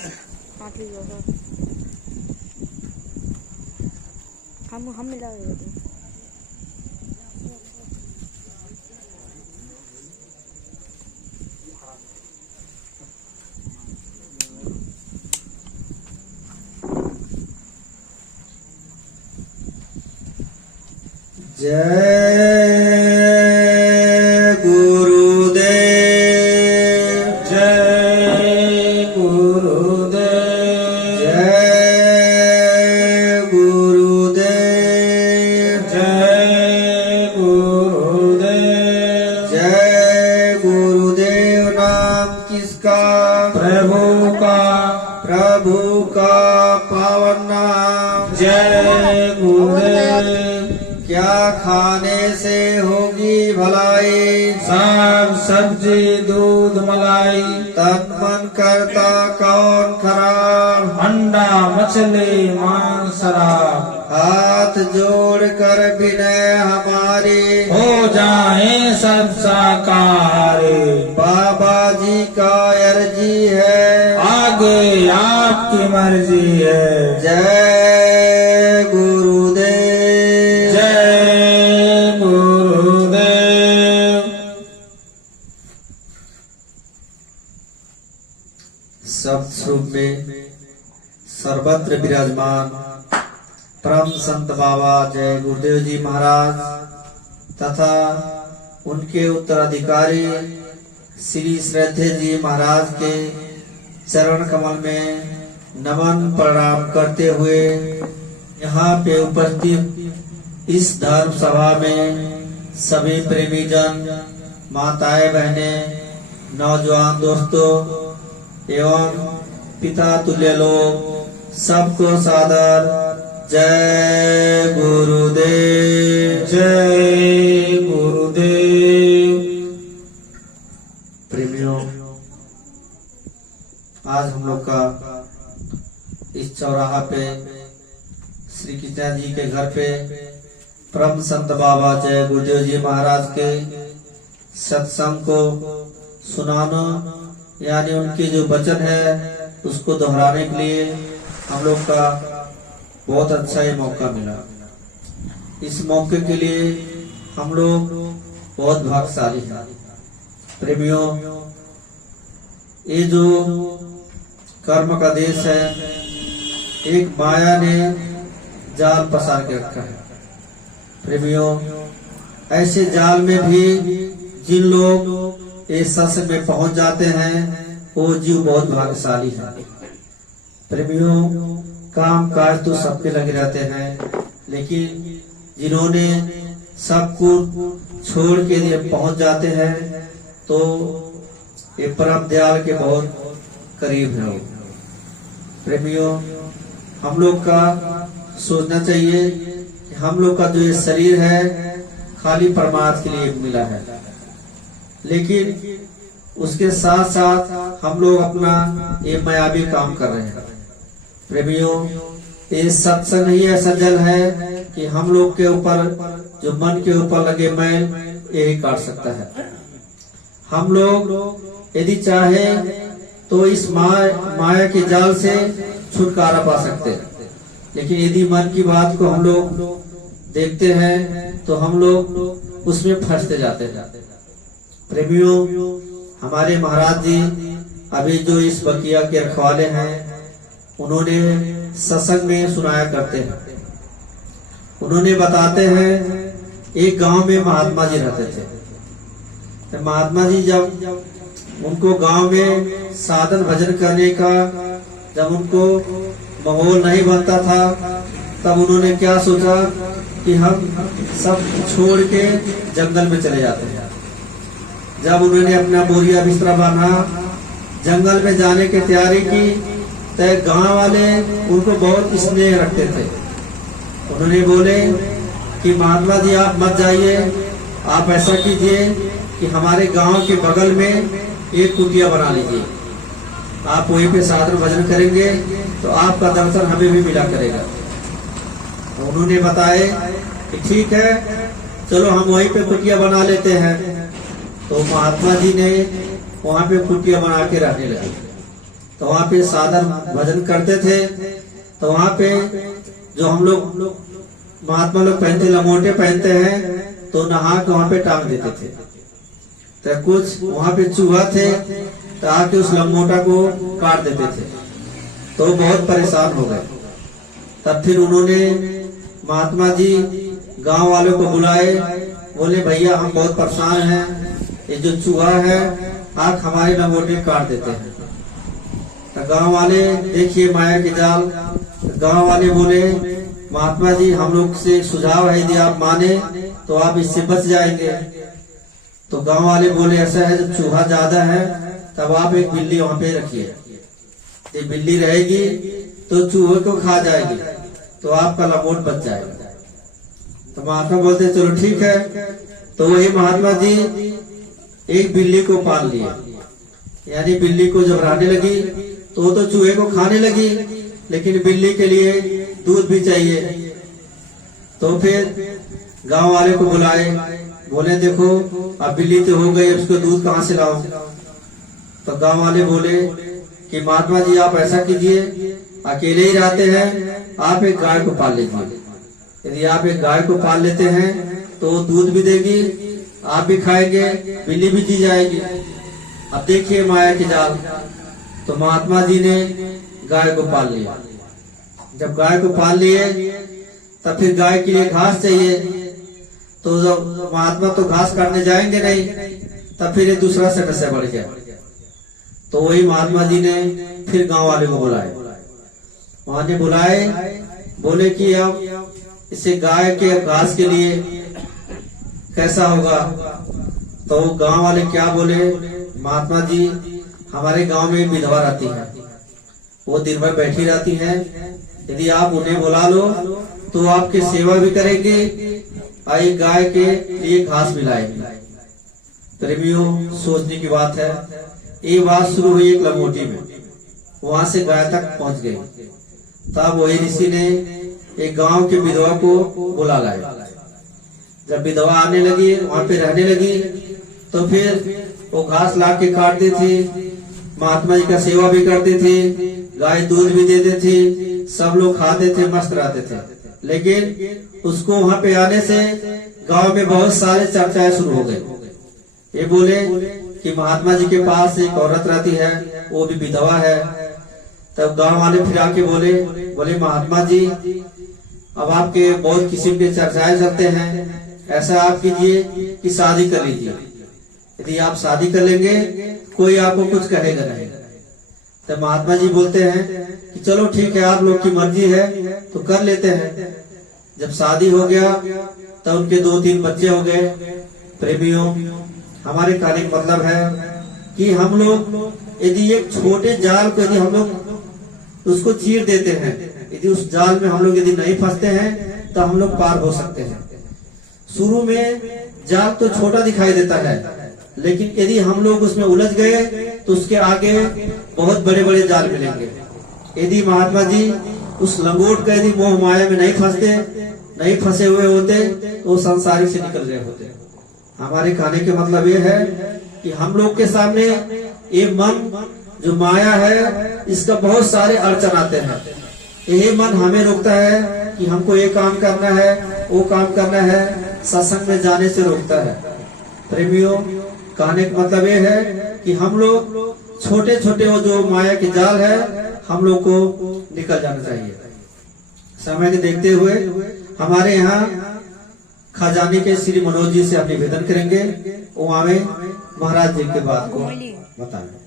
हाँ ठीक है सर, हम मिला रहे थे। जय गुरुदेव, जय गुरुदेव, जय गुरुदेव, जय गुरुदेव। जय गुरुदेव। नाम किसका? प्रभु का, प्रभु का पावन नाम। जय गुरुदेव। क्या खाने से होगी भलाई? साग सब्जी दूध मलाई, तन मन करता कौन खराब? अंडा मछली मांस शराब, हाथ जोड़ कर विनय हमारी, हो जाए सब शाकाहारी। बाबा जी का अर्जी है, आगे आपकी मर्जी है। जय गुरुदेव। जय गुरुदेव। सब स्वरूप में सर्वत्र विराजमान परम संत बाबा जय गुरुदेव जी महाराज तथा उनके उत्तराधिकारी श्री श्रद्धेय जी महाराज के चरण कमल में नमन प्रणाम करते हुए यहाँ पे उपस्थित इस धर्म सभा में सभी प्रेमी जन, माताएं, बहनें, नौजवान दोस्तों एवं पिता तुल्य लोग सबको सादर जय गुरुदेव। जय गुरुदेव। प्रेमियों, आज हम लोग का इस चौराहा पे श्री कृष्णा जी के घर पे परम संत बाबा जय गुरुदेव जी महाराज के सत्संग को सुनाना यानी उनके जो वचन है उसको दोहराने के लिए हम लोग का बहुत अच्छा ये मौका मिला। इस मौके के लिए हम लोग बहुत भाग्यशाली हैं। प्रेमियों, ये जो कर्म का देश है, एक माया ने जाल पसार के रखा है। प्रेमियों, ऐसे जाल में भी जिन लोग इस सत्संग में पहुंच जाते हैं वो जीव बहुत भाग्यशाली है। प्रेमियों, काम काज तो सबके लगे रहते हैं, लेकिन जिन्होंने सब कुछ छोड़ के लिए पहुंच जाते हैं तो ये परम दयाल के बहुत करीब है। प्रेमियों, हम लोग का सोचना चाहिए कि हम लोग का जो ये शरीर है खाली परमात्मा के लिए मिला है, लेकिन उसके साथ साथ हम लोग अपना ये मायावी काम कर रहे हैं। प्रेमियों, ये सत्संग ही ऐसा जल है कि हम लोग के ऊपर जो मन के ऊपर लगे मैल यही काट सकता है। हम लोग यदि चाहे तो इस माया के जाल से छुटकारा पा सकते हैं, लेकिन यदि मन की बात को हम लोग देखते हैं तो हम लोग उसमें फंसते जाते हैं। प्रेमियों, हमारे महाराज जी अभी जो इस बकिया के रखवाले हैं उन्होंने सत्संग में सुनाया करते हैं। उन्होंने बताते हैं एक गांव में महात्मा जी रहते थे। तो महात्मा जी जब उनको गांव में साधन भजन करने का जब उनको माहौल नहीं बनता था तब उन्होंने क्या सोचा कि हम सब छोड़ के जंगल में चले जाते हैं। जब उन्होंने अपना बोरिया बिस्तरा बांधा, जंगल में जाने की तैयारी की, तो गांव वाले उनको बहुत स्नेह रखते थे। उन्होंने बोले कि महात्मा जी आप मत जाइए, आप ऐसा कीजिए कि हमारे गांव के बगल में एक कुटिया बना लीजिए, आप वहीं पे साधन भजन करेंगे तो आपका दर्शन हमें भी मिला करेगा। तो उन्होंने बताए कि ठीक है, चलो हम वहीं पे कुटिया बना लेते हैं। तो महात्मा जी ने वहां पे कुटिया बना के रहने लगे। तो वहाँ पे साधन भजन करते थे। तो वहाँ पे जो हम लोग महात्मा लोग पहनते, लंगोटे पहनते हैं, तो नहा के वहाँ पे टांग देते थे। तो कुछ वहाँ पे चूहा थे, तो आके उस लंगोटा को काट देते थे, तो बहुत परेशान हो गए। तब फिर उन्होंने महात्मा जी गांव वालों को बुलाए, बोले भैया हम बहुत परेशान हैं, ये जो चूहा है आंख हमारे लंगोटे काट देते हैं। तो गांव वाले देखिए माया के जाल। गांव वाले बोले महात्मा जी हम लोग से एक सुझाव है, यदि आप माने तो आप इससे बच जाएंगे। तो गांव वाले बोले ऐसा है, जब चूहा ज्यादा है तब आप एक बिल्ली वहां पे रखिए, ये बिल्ली रहेगी तो चूहे को खा जाएगी, तो आपका लंगोट बच जाएगा। तो महात्मा बोलते चलो ठीक है। तो वही महात्मा जी एक बिल्ली को पाल लिए, यानी बिल्ली को जब रहने लगी तो चूहे को खाने लगी, लेकिन बिल्ली के लिए दूध भी चाहिए। तो फिर गांव वाले को बुलाए, बोले देखो अब बिल्ली तो हो गई, उसको दूध कहाँ से लाओ। तो गांव वाले बोले कि महात्मा जी आप ऐसा कीजिए, अकेले ही रहते हैं, आप एक गाय को पाल लीजिए। यदि आप एक गाय को पाल लेते हैं तो दूध भी देगी, आप भी खाएंगे, बिल्ली भी जी जाएगी। अब देखिए माया की जाल। तो महात्मा जी ने गाय को पाल लिया। जब गाय को पाल लिए तब फिर गाय के लिए घास चाहिए। तो जब महात्मा तो घास काटने जाएंगे नहीं, तब फिर ये दूसरा समस्या बढ़ गया। तो वही महात्मा जी ने फिर गांव वाले को बुलाए, वहां ने बुलाए, बोले कि अब इसे गाय के घास के लिए कैसा होगा। तो गांव वाले क्या बोले, महात्मा जी हमारे गांव में विधवा रहती है, वो दिन भर बैठी रहती है, यदि आप उन्हें बुला लो तो आपकी सेवा भी करेंगे और एक गाय के लिए घास मिलाएंगे। प्रेमियों सोचने की बात है। ये बात शुरू हुई एक लंगोटी में, वहां से गाय तक पहुंच गई। तब वही ऋषि ने एक गांव के विधवा को बुला लाया। जब विधवा आने लगी, वहां पे रहने लगी, तो फिर वो घास ला के काटती थी, महात्मा जी का सेवा भी करती थी, गाय दूध भी देती थी, सब लोग खाते थे, मस्त रहते थे। लेकिन उसको वहां पे आने से गांव में बहुत सारे चर्चाएं शुरू हो गई। ये बोले कि महात्मा जी के पास एक औरत रहती है, वो भी विधवा है। तब गांव वाले फिर आके बोले महात्मा जी अब आपके बहुत किस्म के चर्चाएं चलते हैं, ऐसा आप कीजिए कि शादी कर लीजिए। यदि आप शादी कर लेंगे कोई आपको कुछ कहेगा नहीं। तब महात्मा जी बोलते हैं कि चलो ठीक है, आप लोग की मर्जी है तो कर लेते हैं। जब शादी हो गया तब उनके 2-3 बच्चे हो गए। प्रेमियों हमारे कहने का मतलब है कि हम लोग यदि एक छोटे जाल को यदि हम लोग उसको चीर देते हैं, यदि उस जाल में हम लोग यदि नहीं फंसते हैं तो हम लोग पार हो सकते हैं। शुरू में जाल तो छोटा दिखाई देता है, लेकिन यदि हम लोग उसमें उलझ गए तो उसके आगे बहुत बड़े बड़े जाल मिलेंगे। यदि महात्मा जी उस लंगोट का यदि मोह माया में नहीं फंसे हुए होते तो संसारी से निकल रहे होते। हमारे कहने के मतलब ये है कि हम लोग के सामने ये मन जो माया है, इसका बहुत सारे अड़चन आते हैं। यही मन हमें रोकता है कि हमको ये काम करना है, वो काम करना है, सत्संग में जाने से रोकता है। प्रेमियों कहने का मतलब ये है कि हम लोग छोटे छोटे वो जो माया के जाल है, हम लोग को निकल जाना चाहिए। समय को देखते हुए हमारे यहाँ खजाने के श्री मनोज जी से हम निवेदन करेंगे, वो हमें महाराज जी के बात को बताएंगे।